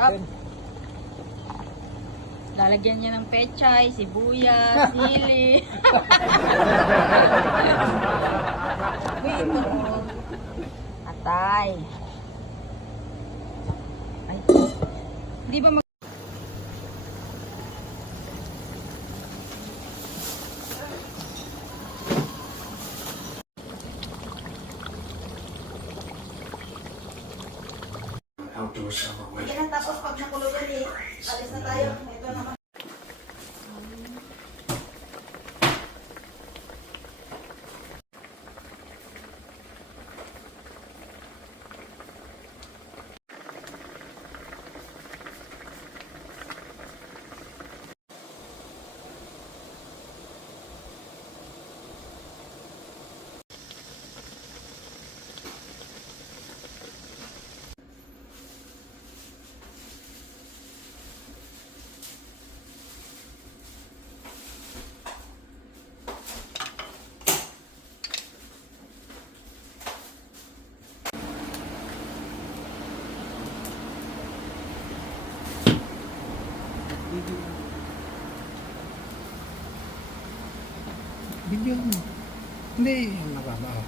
Sarap. Lalagyan niya ng pechay, sibuyas, sili. Uy, ito. Atay. Ay. Hindi ba outdoor summer wedding. Yan, tapos pag nakulo yan alis na tayo. Ito naman. Video mo. Hindi. Nakama.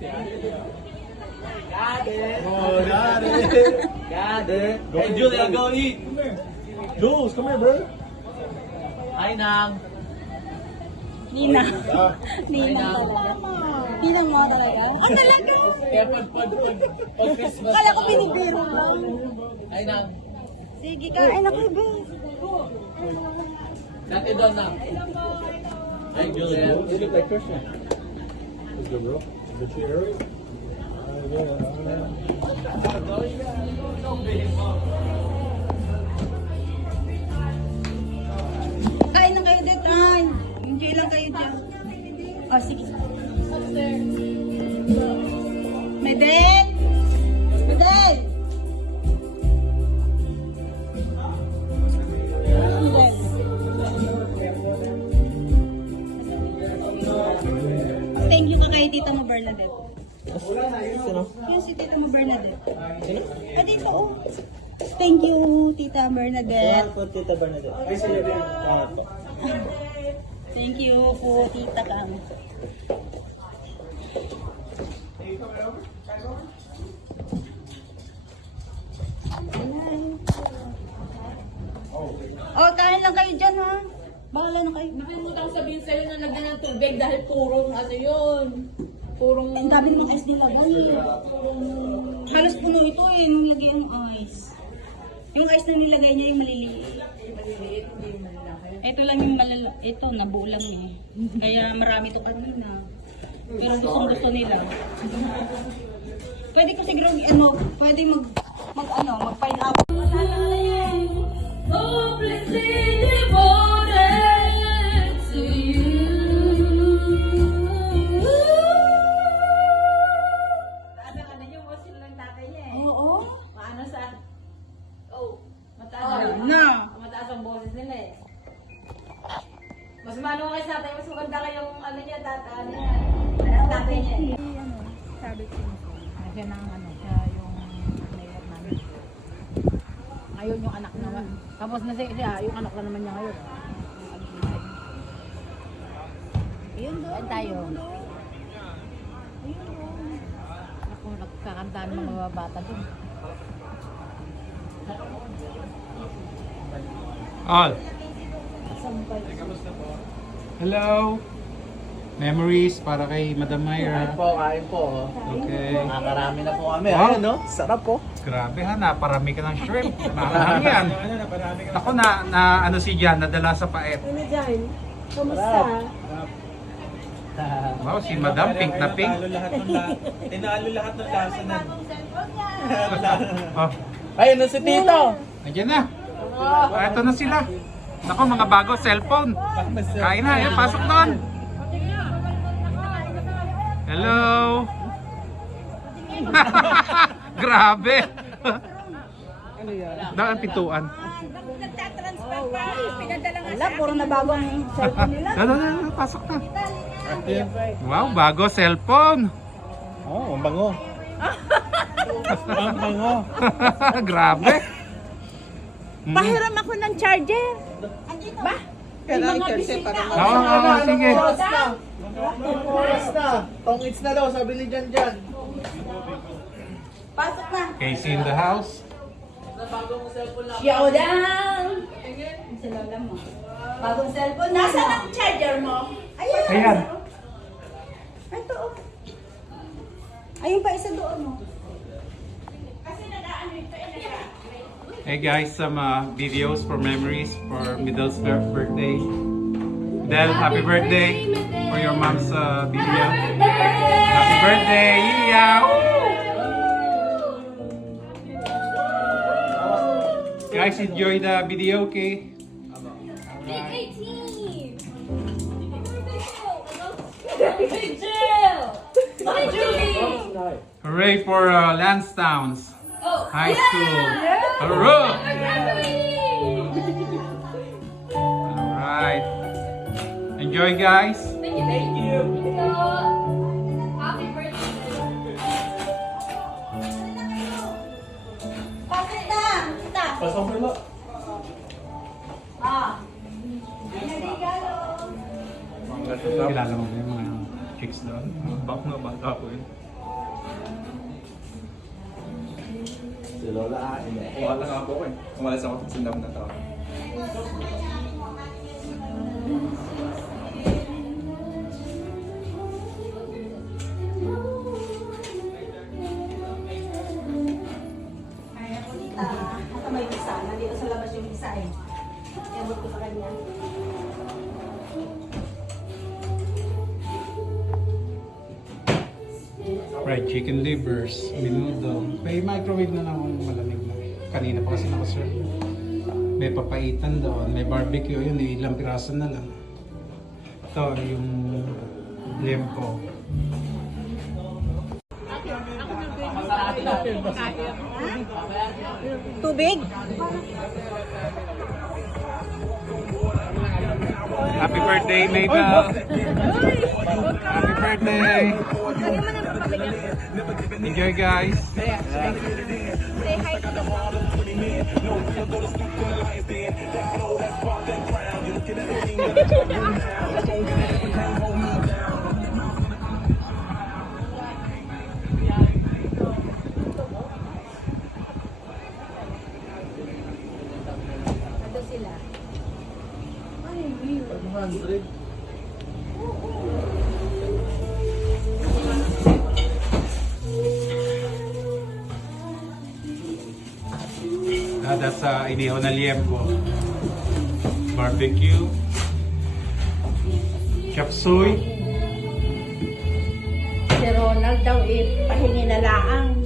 Oh, got it. Got it. Hey, Julia, go eat. Jules, come here, bro. Hi, Nang. Ninang. Ninang talaga. Ninang mo talaga? Ah, talaga? Kaya pag Christmas. Kala ko binibiro lang. Hi, Nang. Sige, kain ako, bes. Dati doon, Nang. Hi, Julia. You look like Christian. It's good, bro. The chair. Kain na kayo dito. Ay, enjoy lang kayo dyan. Oh, sige. Medel! Medel! Medel. Thank you ka kay Tita mo Bernadette. Sino? Yung si Tita mo Bernadette. Sino? Ah, dito oh. Thank you, Tita Bernadette. po, Tita Bernadette. Ay, sila din. Thank you po, Tita Kang. Oh, kain lang kayo dyan, ha? Bahala na kayo. Nakalimutan ko sabihin sa'yo na lagyan ng tubig dahil purong ano yun. Purong... Ang dami ng ice nilagay. Halos puno ito eh, nung lagay ng ice. Yung ice na nilagay niya yung maliliit. Ito lang yung malala. Ito, nabuo lang eh. Kaya marami ito kanina. Pero gusto nila. Pwede ko siguro, pwede mag-pineapple. Hopelessly devoted to you. Ano yung bosin ng tatay niya eh. Oo. Maano sa... Oh, Na. mataas ang boses nila eh. Mas maano kay tatay, mas maganda kayong ano niya, tatay niya. Tatay niya eh. Siya ng ano, siya yung mayor namin. Ngayon yung anak naman. Tapos na siya, yung anak na naman niya ngayon. Ayun doon. Ayun tayo. Ako, nagkakantaan ng mga bata doon. All. Hello. Memories para kay Madam Myra. Kain po. Okay. Nakakarami na po kami. Wow. Ayun, no? Sarap po. Grabe ha, naparami ka ng shrimp. Marami yan. Ako na ano si Jan, nadala sa paet. Ano dyan? Kamusta? Wow, si Madam pink na pink. Tinalo lahat ng lasa na. Oh, Ayun na si Tito. nandiyan na. Ah, ito na sila. Ako, mga bago cellphone. Kain na, yun, pasok doon. Hello. Grabe. Daan pintuan. Wala, puro na bago ang cellphone nila. No, pasok na. Wow, bago cellphone. Oh, ang bango. Ang bango. Grabe. Pahiram ako ng charger. Ba? Oo, sige. Oras na. Tongits na daw, sabi ni Jan Jan. Pasok na. Casey in the house. Showdown! Sa lola mo. Bagong cellphone. Nasaan ang charger mo? Ayan. Ayan. Ito oh. Ayun pa, isa doon mo. Hey guys, some videos for memories for Midel's birthday. Midel, happy birthday for your mom's video. Happy birthday! Yeah! Guys, enjoy the video, okay? Hooray for Lansdowns High School! Hurrah! Alright. Enjoy, guys. Thank you. Happy birthday. Pasok na! Kita! Pasok mo lo. Ah. Regalo. Kilala mo ba yung mga chicks doon? Bak na bata ko yun. Si Lola in the Wala nga po eh. Umalas ako sa sindam na tao. Ay, ako dita. At may isa. Nandito sa labas yung isa eh. Ewan ko sa kanya. Fried chicken livers, menudo. May microwave na lang malamig na. Kanina pa kasi nakaserve. May papaitan doon, may barbecue, yun, ilang piraso na lang. Ito, yung lempo. Tubig? Happy birthday, Mabel! Happy birthday! Enjoy, guys! Ito sila. 500. That's inihaw na liempo. Barbecue. Chop suey. Si Ronald daw pahingi na laang.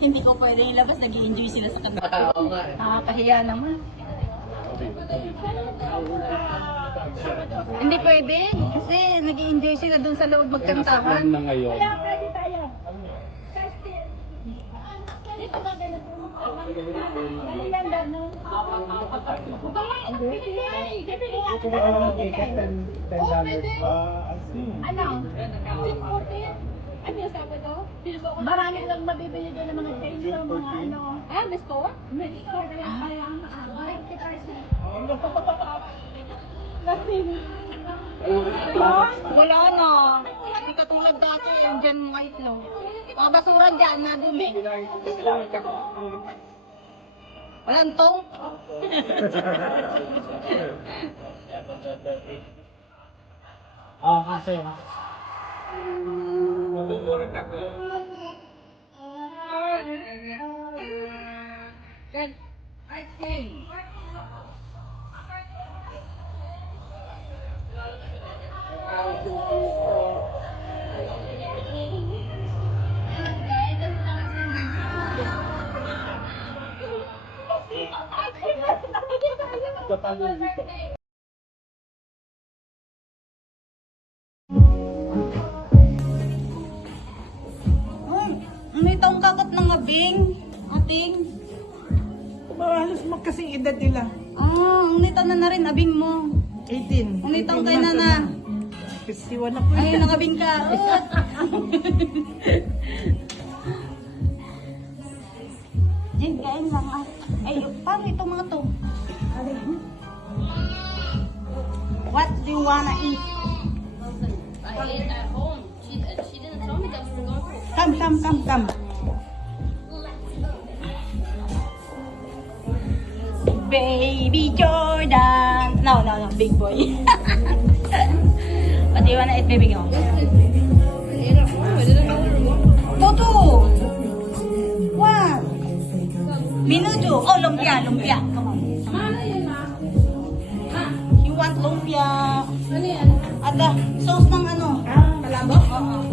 Hindi ko pwede ilabas. Nag-i-enjoy sila sa kanta. Oo nga eh. Nakakahiya naman. Hindi pwede. Kasi nag-i-enjoy sila dun sa loob magkantahan. Na ngayon. Marami lang mabibili doon ng mga change ng mga ano. Ah, may store? May store. Kaya ang Wala na. Hindi katulad dati. Yung dyan mga itlog. Mga basura dyan na dumi. Walang tong. Ano itong kakot ng abing? Ating? halos magkasing edad nila. Unita na rin abing mo. 18. Unitang kay na na. Kasiwan ako. Ay, nangabing ka. Ut. Jen, kain lang. Ay, paano itong mga to? What do you wanna eat? I ate at home. She didn't tell me that we were going for. Come. Baby Jordan. No, big boy. What do you wanna eat, baby girl? I ate at home. I didn't know we were going for. Toto. What? Minuto. Oh, lumpia. Come on. You want lumpia? Ano yan? At the sauce ng ano? Kalabok? Oo.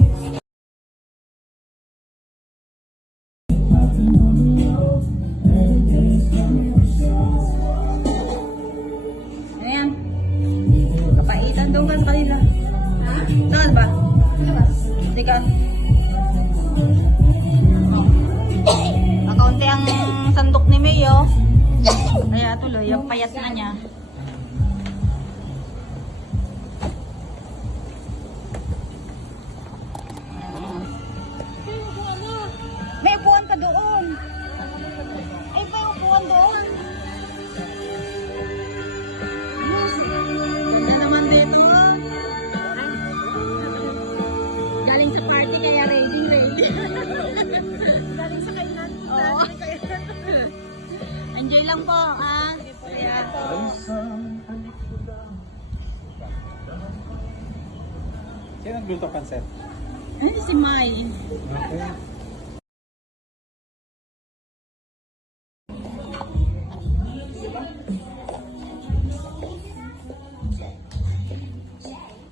ang sandok ni Mayo. Kaya tuloy, yung payat na niya. May upuan ka doon. Ay, may upuan doon. Ganda naman dito. Galing sa party kaya ready. Galing sa kainan. Oo. Enjoy lang po, ah. Kaya, Sino nagluto pancet? ay, si Mai. Okay.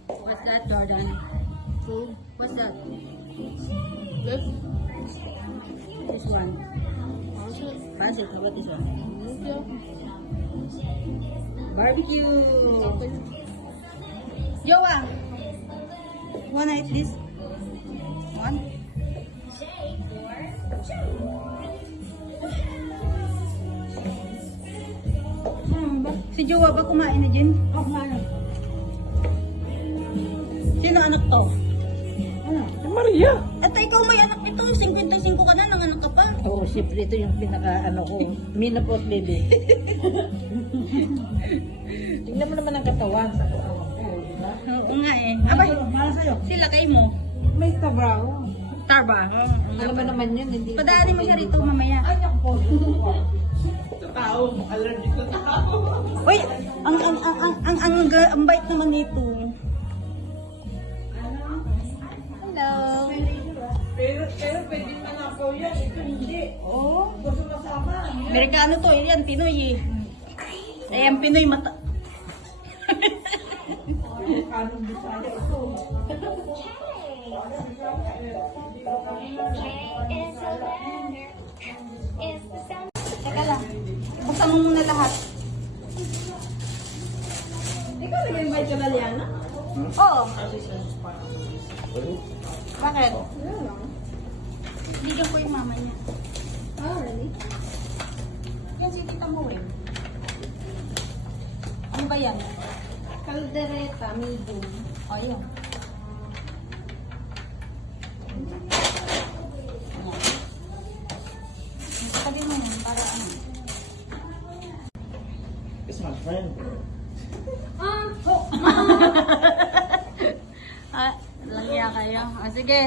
What's that, Jordan? What's that? This one. Pancit. How about this one? Barbecue. Jowa, wanna eat this? One? Si Jowa ba kumain na dyan? Oo, kumain. Sino anak to? Maria! At ikaw may anak ito, 55 ka na, nanganak ka pa. Oo, siyempre ito yung pinaka ano ko. Menopause baby. Tingnan mo naman ang katawan. Oo nga eh. Abay, sila kay mo. May tabraho. Trabaho. Alam mo naman yun, hindi. Padaanin mo siya rito mamaya. Ay, ako po. Uy, ang bait naman nito. Hello. Pero pwede manakaw yan. Ito hindi. Oo. Gusto masama. Amerikano to, yan, Pinoy eh. Eh, ang Pinoy mata. Anong Bisaya ito? Teka lang. Buksan mo muna lahat. Ikaw nag-invite ka ba, Liana? Oo. Bakit? Bigyan ko yung mama niya. Oh, really? Yan si tita mo eh. Ano ba yan? Caldereta, medium. O, yun. Sabi mo yun, para ano? It's my friend. Ah, lagyan kayo. Ah, sige.